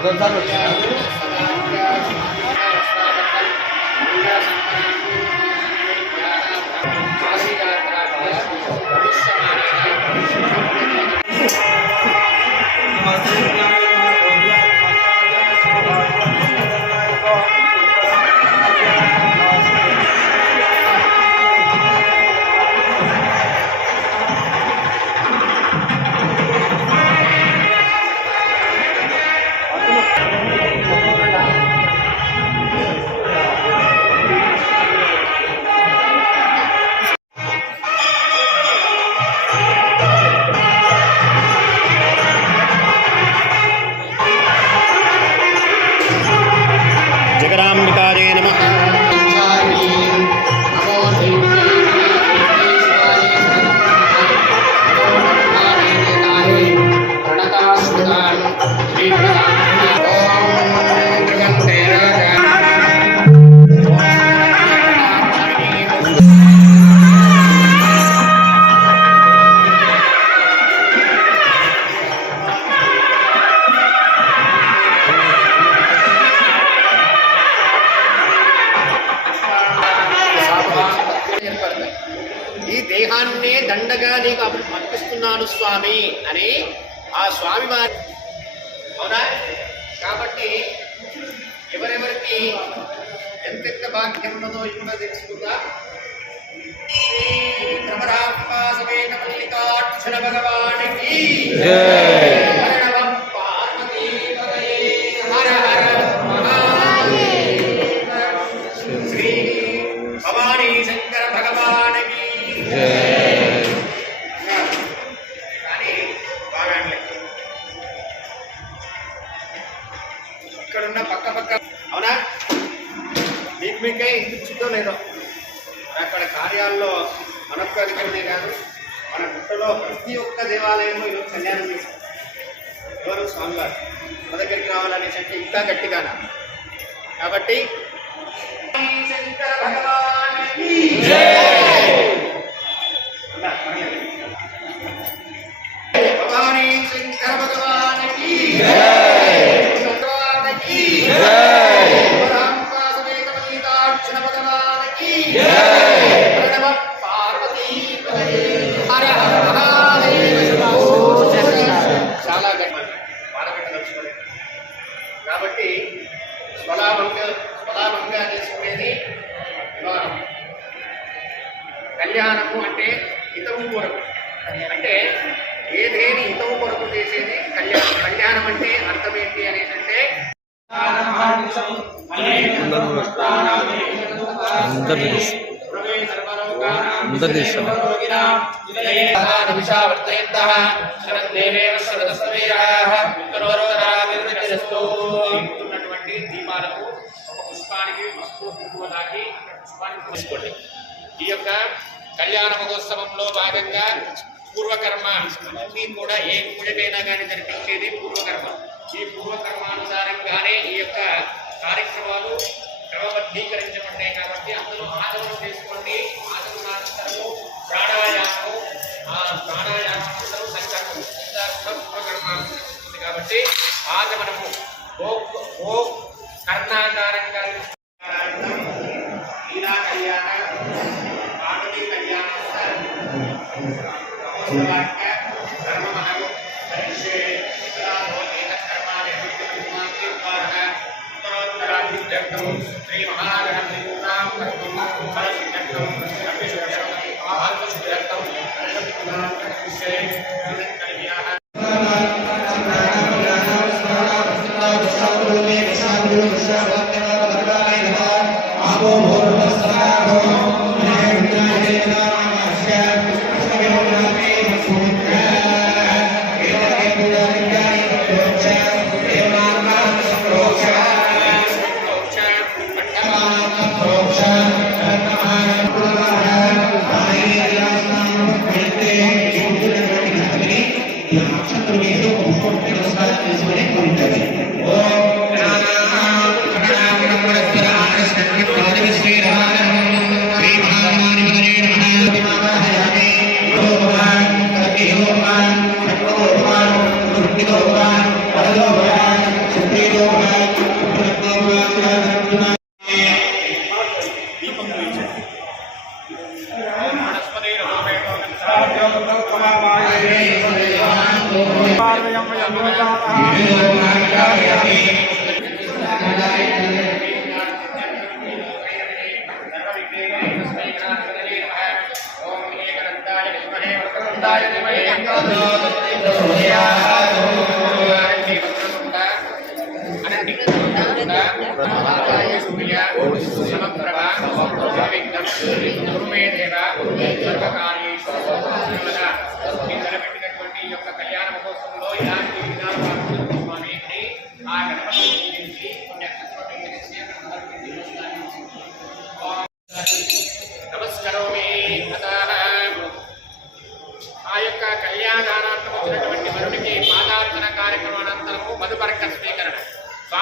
Salam salam. Terima kasih. श्रीशङ्करभगवान् కాబట్టి స్వలాభంగా చేసుకునేది వివాహం. కళ్యాణము అంటే హితవు కొరకు. అంటే ఏదేని హితవు కొరకు చేసేది కళ్యాణం. కళ్యాణం అంటే అర్థం ఏంటి అంటే అంటే దీపాలకు పుష్పానికి ఈ యొక్క కళ్యాణ మహోత్సవంలో భాగంగా పూర్వకర్మ అన్నీ కూడా ఏ పూజకైనా కానీ జరిపించేది పూర్వకర్మ. ఈ పూర్వకర్మానుసారంగానే ఈ యొక్క కార్యక్రమాలు క్రమబద్ధీకరించబడ్డాయి కాబట్టి అందులో ఆచరణ చేసుకోండి. ఆచరణానంతరము ప్రాణాయామము ఆ ప్రాణాయామంలో సంకల్పం సిద్ధార్థం కాబట్టి ఆగమనము ఓ ఓ కర్ణాకారంగా ఈనా కళ్యాణ పార్వతీ కళ్యాణ నిలబెట్టినటువంటి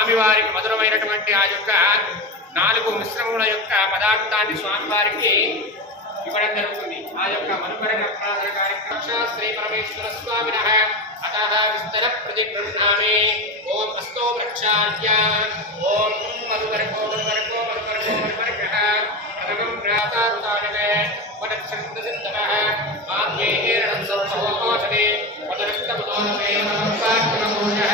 స్వామివారికి మధురమైనటువంటి ఆ యొక్క నాలుగు మిశ్రమముల యొక్క పదార్థాన్ని స్వామివారికి ఇవ్వడం జరుగుతుంది ఆ యొక్క మధుపర్క ప్రసాద కార్యక్రమ శ్రీ పరమేశ్వర స్వామిన అత విస్తర ప్రతిగృహ్ణామి ఓం అస్తో వృక్షాయ ఓం మధుపర్కో మధుపర్కో మధుపర్కో మధుపర్కః ప్రథమం ప్రాతాత్తాయనే వనక్షందసిద్ధః ఆత్మేహేరణం సంసోమోచనే వదరక్తముదోనమే నమస్కారమూజః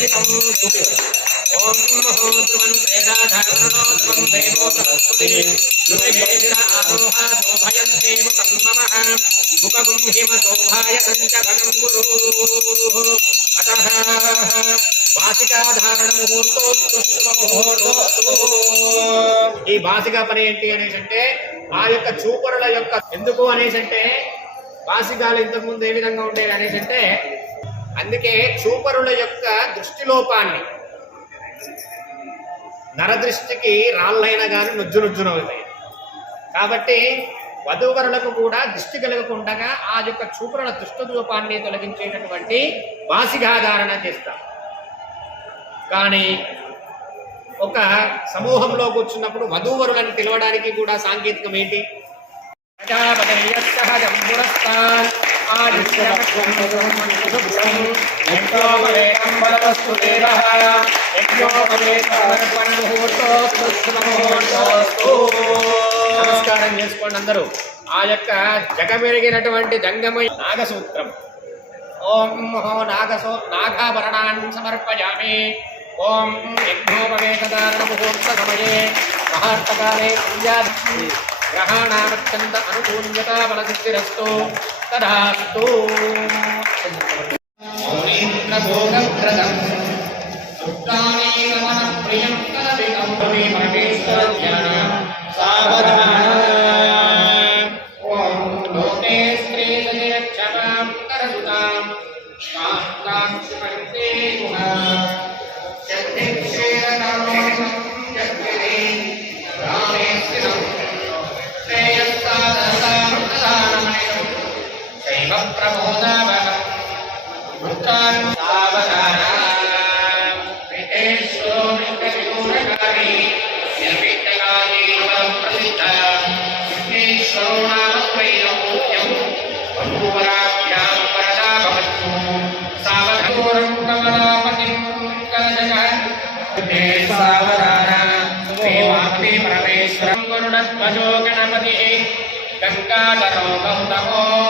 పిరామం ఆమస్వదకమామస్తూషః ఆత్మేహో వస్తునః ఓం నమః అల్వరక ప్రాసమూర్తోస్తు ఈ బాసిక పని ఏంటి అనేసి అంటే ఆ యొక్క చూపరుల యొక్క ఎందుకు అనేసి అంటే బాసికాలు ఇంతకు ముందు ఏ విధంగా ఉండేవి అనేసి అంటే అందుకే చూపరుల యొక్క దృష్టిలోపాన్ని నరదృష్టికి రాళ్ళైనా కానీ నుజ్జు నుజ్జునవుతాయి కాబట్టి వధూవరులకు కూడా దృష్టి కలగకుండా ఆ యొక్క చూపరుల దృష్టి తొలగించేటటువంటి బాసిగాధారణ చేస్తాం. కానీ ఒక సమూహంలో కూర్చున్నప్పుడు వధూవరులను పిలవడానికి కూడా సాంకేతికం ఏంటి? ప్రజాపతియస్సహజం పురస్తాన్ యజ్ఞోపవేతం బలవస్తు దేవః నమస్కారం చేసుకోండి అందరూ. ఆ యొక్క జగమెరిగినటువంటి జంగమ నాగసూత్రం. ఓం మహో నాగసో నాగాభరణాన్ సమర్పయామి. ఓం యజ్ఞోపవేతదారణ ముహూర్త సమయే మహార్తకాలే సంధ్యాభక్తి గ్రహాణామత్యంత అనుకూల్యతా బలసిద్ధిరస్తు తదాస్తు మౌనీంద్రభోగప్రదం శుక్లాని రమణ ప్రియం కలవికం భవే పరమేశ్వర ధ్యాన సావధాన ఓం లోకే స్త్రీ సతిరక్షమాం కరసుతాం. కాంతాక్షిపంతే గుహ జగదిక్షేరకర్మణం प्रभो नाम परमेश्वरं गरुडध्वजो गणपतिः गङ्गाधरो गौतमो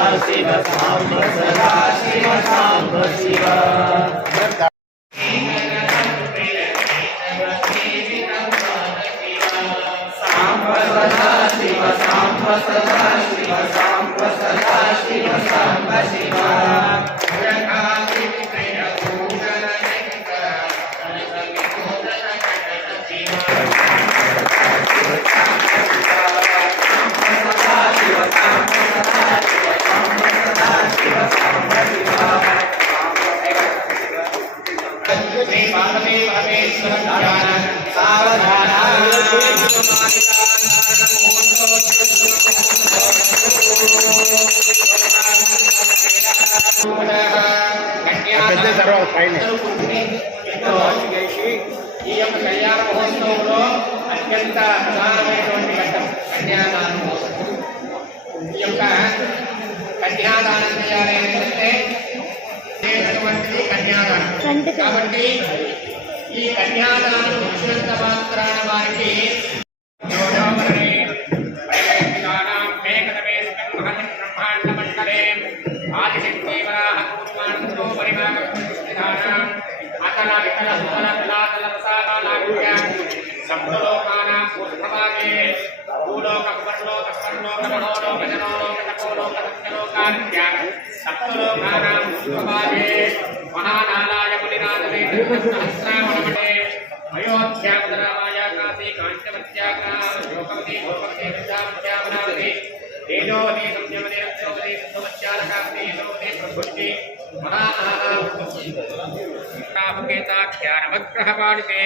शिव सांब सदा शिव सांब शिव ఈ యొక్క కళ్యాణ మహోత్సవంలో అత్యంత ప్రధానమైనటువంటి ఘట్టం కన్యాదాన మహోత్సవం ఈ యొక్క కన్యాదానం చేయాలి అంటే కన్యాదానం కాబట్టి ఈ కన్యాదానం వచ్చినంత మాత్రాన వారికి सर्वलोकानां पुष्ठभागे भूलोकपटलोकसर्लोकमनोलोकजनोलोकतपोलोकनित्यलोकान्त्याग सप्तलोकानां पुष्ठभागे महानालाय मुनिनाथवे सहस्रामणमटे अयोध्यापदरामाय कापि काञ्चवत्याका योगपति भोगपति विद्यापत्यामनादति तेजोनि संयमने रक्षोदने सत्वच्चालकाग्नि योगपति प्रभुष्टि महा कामकेताख्यानवग्रहपाणिते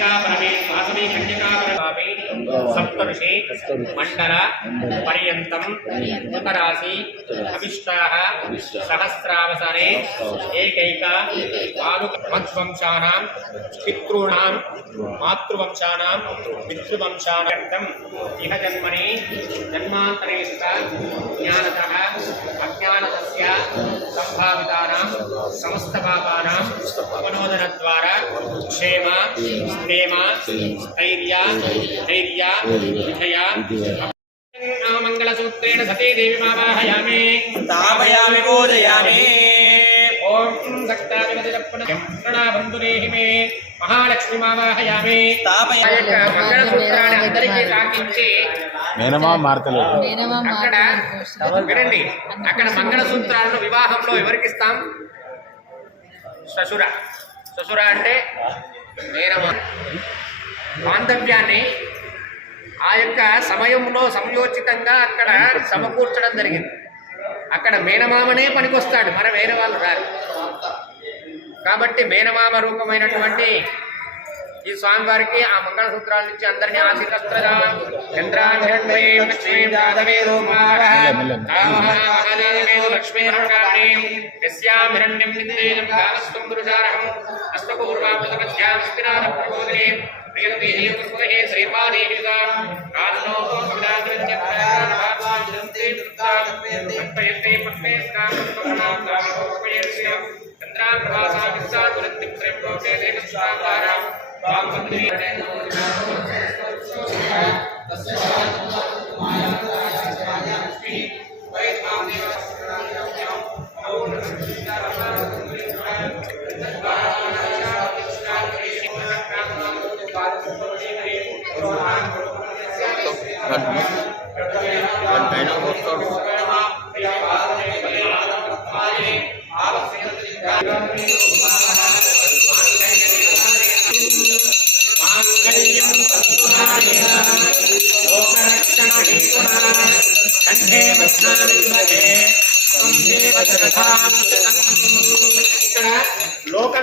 కన్యకా పరమే వాసవి కన్యకా పరమాపి సప్తఋషి మండల పర్యంతం ఉత్తరాసి అభిష్టా సహస్రావసరే ఏకైక బాలుమధ్వంశానాం పితॄణాం మాతృవంశానాం పితృవంశానాం ఇహ జన్మని జన్మాంతరేషు జ్ఞానతః సంభావితానాం సమస్త పాపానాం ఉపనోదన ద్వారా క్షేమ క్షేమ స్థైర్య ధైర్య మంగళసూత్రేణ సతీ దేవి మావాహయామి. మహాలక్ష్మి మంగళసూత్రాన్ని అందరికీ తాకించి మేనమా మారతలేదు అక్కడ వినండి అక్కడ మంగళసూత్రాలను వివాహంలో ఎవరికి ఇస్తాం శ్వశుర శ్వశుర అంటే నేనమ బాంధవ్యాన్ని ఆ యొక్క సమయంలో సమయోచితంగా అక్కడ సమకూర్చడం జరిగింది. అక్కడ మేనమామనే పనికొస్తాడు మన వేరే వాళ్ళు రారు. కాబట్టి మేనమామ రూపమైనటువంటి ఈ స్వామి వారికి ఆ మంగళసూత్రాల నుంచి అందరినీ ఆశీర్వస్త్రగా प्रियदेहे पुष्पहे श्रीपादेहिता कान्नोः कविदाग्रन्थानाभावाजिरन्ते नृत्तानप्यन्ते पयते पक्मे स्नापनाप्तामोपयस्य चन्द्राप्रभासा विस्तारवृत्तिं श्रेष्ठोके देवस्तावारा वामपत्नीरणे तस्य शान्तमाया राजा राजा लक्ष्मी वैद्मां देवस्य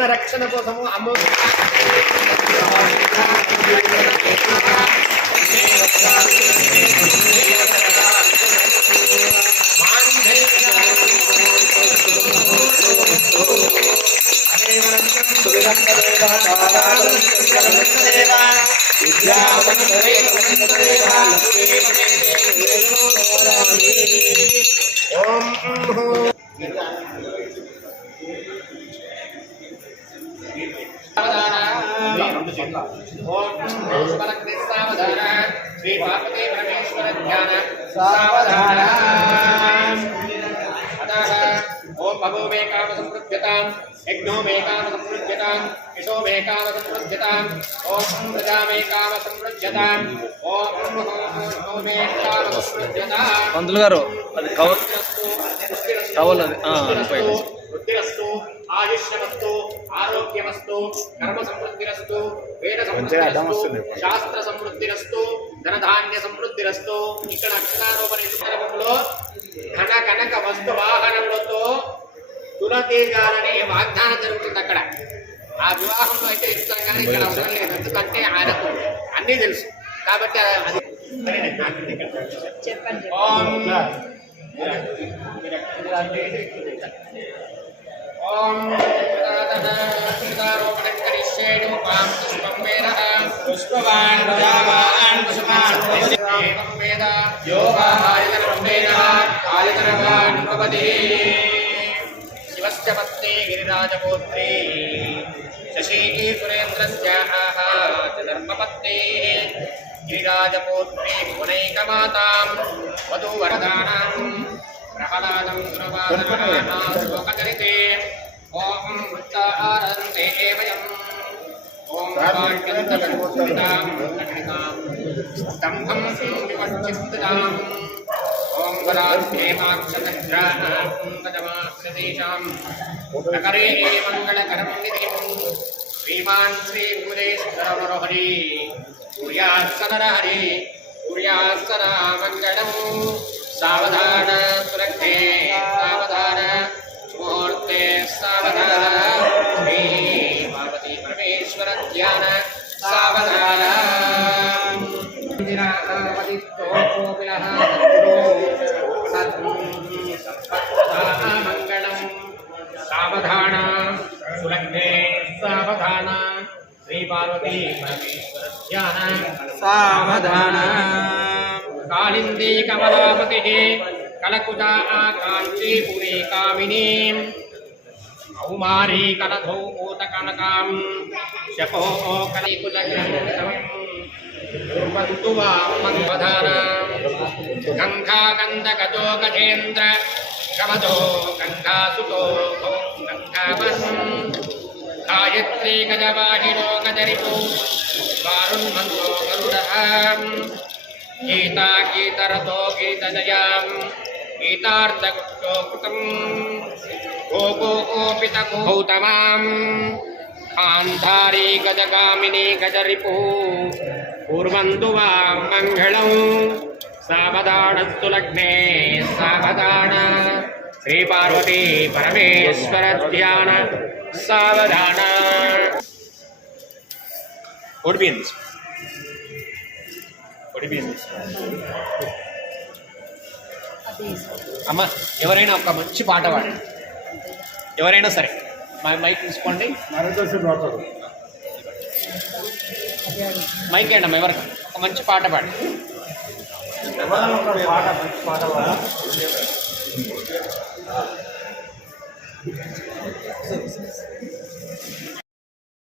రక్షణ కోసము అమ్మ ఓం పార్వతీ పరమేశ్వర ధ్యాన సావధాన अतः ॐ बभो मे काम संवृद्ध्यतां यज्ञो मे काम संवृद्ध्यतां यशो मे काम संवृद्ध्यतां ॐ प्रजा मे काम संवृद्ध्यतां ॐ ॐ मे काम संवृद्ध्यतां పంతులు గారు అది కవర్ టవల్ అది ఆయుష్యమస్తు ఆరోగ్యమస్తు కర్మ సమృద్ధిరస్తు వేద. సమృద్ధిరస్తు శాస్త్ర సమృద్ధిరస్తు ధనధాన్య సమృద్ధిరస్తు ఇక్కడ అక్షరారోపణలో ధన కనక వస్తు వాహనములతో తులతీగాలని వాగ్దానం జరుగుతుంది అక్కడ ఆ వివాహంలో అయితే ఇస్తాం కానీ ఇక్కడ అవసరం లేదు ఎందుకంటే ఆయనకు అన్నీ తెలుసు కాబట్టి అది ఓం ఓం సీతారోపణం కరిష్యేణు పుష్పం వేదః పుష్పవాన్ ప్రజావాన్ పుష్పాన్ ఏవం వేద యోగాహారితరం వేద ఆలితరవాన్ భవతి. శివస్య పత్నే గిరిరాజగోత్రే శశీకి సురేంద్రస్యాః గిరిరాజపుత్రీ ధర్మపత్నేः వధూవరదానం. ప్రహ్లాదం సురవాదనాశ్లోకచరితే ఓం వృత్తారంతే వయం ఓం స్తంభం వివక్షితాం ఓం గజమాశ్రదేశాం ప్రకరే మంగళకరం శ్రీమాన్ శ్రీభుజేశ్వరమరోహరి సూర్యాసనరహరి సూర్యాసన మంగళం సావధాన సురక్షే సావధాన ముహూర్తే సావధాన శ్రీ పార్వతీ పరమేశ్వర ధ్యాన సావధాన మంగళం సావధాన సులగ్నే సావధాన శ్రీ పార్వతీ పరమేశ్వర ధ్యాన సావధాన కాళిందీ కమలాపతి కలకుటా కాంచీపురీ కామినీ కౌమారీ కలధౌ ఊతకనకాం శపో కలీకులంతు వామధాన గంగా గంధగతో గజేంద్ర గమతో గంగాసుతో గంగావన్ గాయత్రీ గజవాహినో గజరిపు వారుణ్మంతో గరుడః గీతా గీతరతో గీతజయాం గీతార్థగుప్తో కృతం గౌతమాం కాంధారీ గజగామిని గజరిపు పూర్వంతు వాం మంగళం సావధానస్సు లగ్నే సావధాన శ్రీ పార్వతీ పరమేశ్వర ధ్యాన సావధాన ఒడిపోయింది అమ్మ ఎవరైనా ఒక మంచి పాట పాడండి. ఎవరైనా సరే మా మైక్ తీసుకోండి. మైక్ అండి అమ్మ ఎవరికి ఒక మంచి పాట పాడండి.